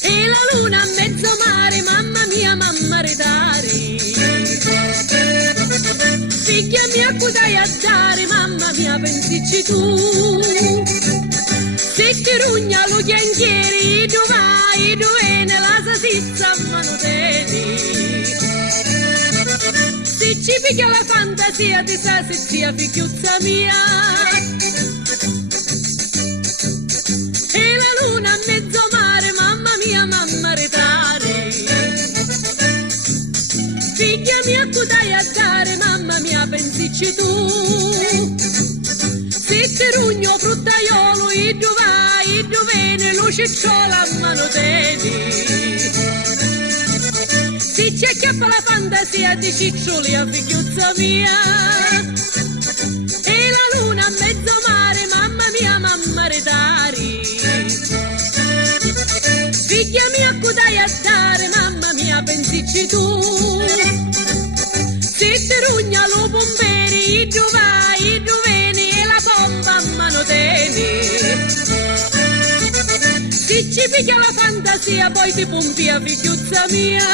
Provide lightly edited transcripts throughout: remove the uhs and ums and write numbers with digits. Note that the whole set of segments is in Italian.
E la luna a mezzo mare, mamma mia, mamma redari. Figlia mia, cudai a dare, mamma mia, pensici tu. Se ti rugna lo chianghieri, tu vai, tu vieni, la salsiccia a mano teni. Se ci picchia la fantasia di sa zia, figliuzza mia. E la luna a mezzo mare, mamma mia, mamma retare. Figlia mia, cudai a dare, mamma mia, pensici tu. Se ti rugno fruttaiolo, e tu vai, e tu vieni, lo cicciola a mano teni. Se ci acchiappa la fantasia di ciccioli a figliuzza mia. E la luna a mezzo mare, mamma mia, mamma redari. Figlia mia, cudai a dare, mamma mia, pensici tu. Se ti rugna lo bomberi, e tu vai, e tu vieni, e la pompa a mano teni. Se ci picchia la fantasia, poi ti pompi a figliuzza mia.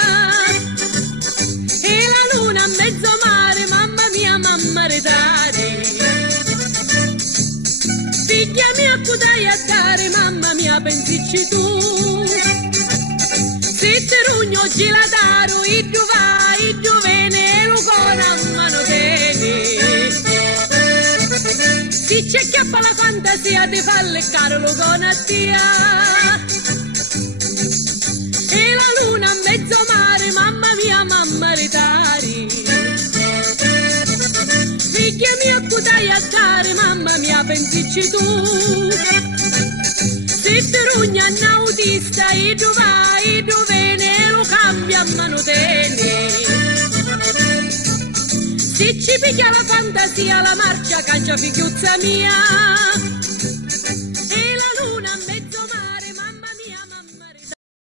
E la luna a mezzo mare, mamma mia, mamma redari. Figlia mia, cudai a dare, mamma mia, pensici tu. Se ti rugno giladaro, e tu vai, e tu vieni, e lo cuore a mano teni. Se ci acchiappa la fantasia, ti fa leccare lo con a tia. E la luna a mezzo mare, mamma mia, mamma redari. Figlia mia, cudai a dare, mamma mia, pensici tu. Se ti rugna un autista, e tu vai, e tu vieni, e lo cambia a mano teni. Se ci picchia la fantasia, la marcia cancia figliuzza mia.